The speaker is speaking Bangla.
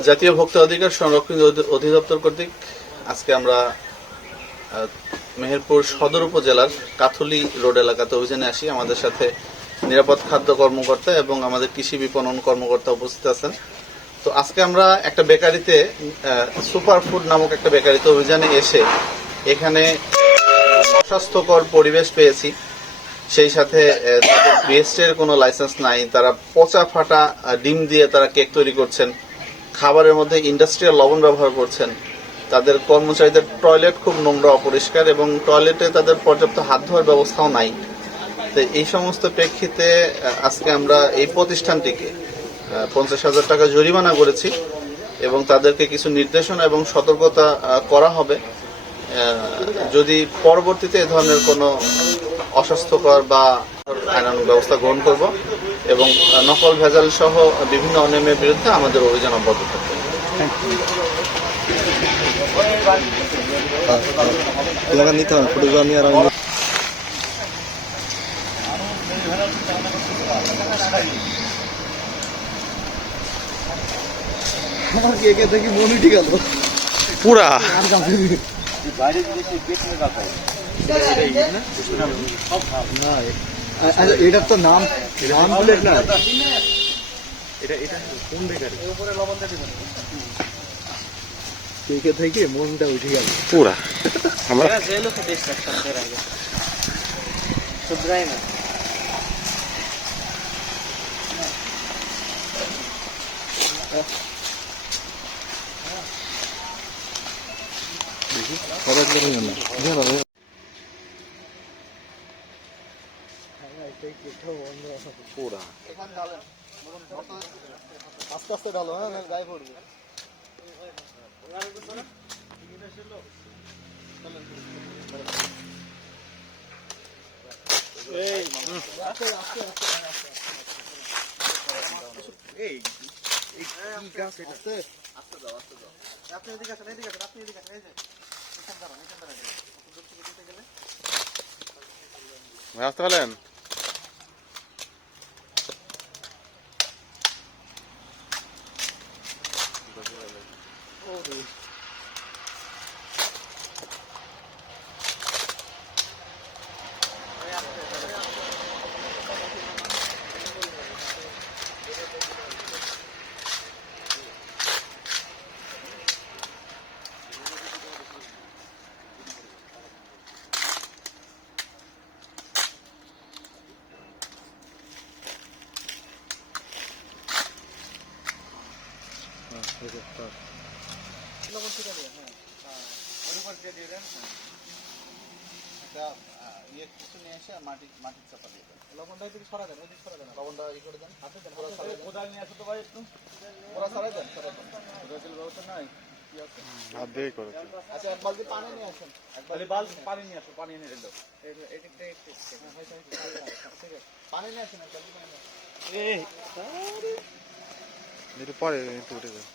জাতীয় ভোক্তা অধিকার সংরক্ষণ অধিদপ্তর কর্তৃক আজকে আমরা মেহেরপুর সদর উপজেলার কাথুলি রোড এলাকাতে অভিযানে আসি। আমাদের সাথে নিরাপদ খাদ্য কর্মকর্তা এবং আমাদের কৃষি বিপণন কর্মকর্তা উপস্থিত আছেন। তো আজকে আমরা একটা বেকারিতে, সুপার ফুড নামক একটা বেকারিতে অভিযানে এসে এখানে অস্বাস্থ্যকর পরিবেশ পেয়েছি। সেই সাথে বিএসটির কোনো লাইসেন্স নাই, তারা পচা ফাটা ডিম দিয়ে তারা কেক তৈরি করছেন, খাবারের মধ্যে ইন্ডাস্ট্রিয়াল লবণ ব্যবহার করছেন। তাদের কর্মচারীদের টয়লেট খুব নোংরা, অপরিষ্কার এবং টয়লেটে তাদের পর্যাপ্ত হাত ধোয়ার ব্যবস্থাও নাই। তো এই সমস্ত প্রেক্ষিতে আজকে আমরা এই প্রতিষ্ঠানটিকে 50,000 টাকা জরিমানা করেছি এবং তাদেরকে কিছু নির্দেশনা এবং সতর্কতা করা হবে। যদি পরবর্তীতে এ ধরনের কোনো অস্বাস্থ্যকর বা আইনানুগ ব্যবস্থা গ্রহণ করব এবং নকল ভেজাল সহ বিভিন্ন অনিয়মের বিরুদ্ধে আমাদের অভিযান অব্যাহত থাকবে। নিতে হবে ফটোগ্রাফ নিয়ে আর আমার কেকে দেখি মনে ঠিক গেল পুরা এটার তো নাম বলে না, এটা কোন বেকারি? কেকে থেকে মনটা উঠে গেল পুরা আমরা পুরা আস্তে আস্তে ডালো, হ্যাঁ গায়ে পড়বে। আসতে পারলেন? কিছু নিয়ে এসে মাটির চাপা দিয়ে দেন। লবণটা একটু সরা দেন, ওদিক সরা দেন, লবণটা ই করে দেন, হাতে দেন, কোদাল নিয়ে আসো তো ভাই, একটু ওরা সরাই দেন, কোদালের ব্যবস্থা নাই। হাত দিয়ে করেছে। আচ্ছা, এক বালতি পানি নিয়ে আসেন, এক বালতি পানি নিয়ে আসো, পানি এনে ঢেলো। পানি নিয়ে আসেন, এক বালতি পানি নিয়ে আসেন। একটু পরে একটু উঠে যাও।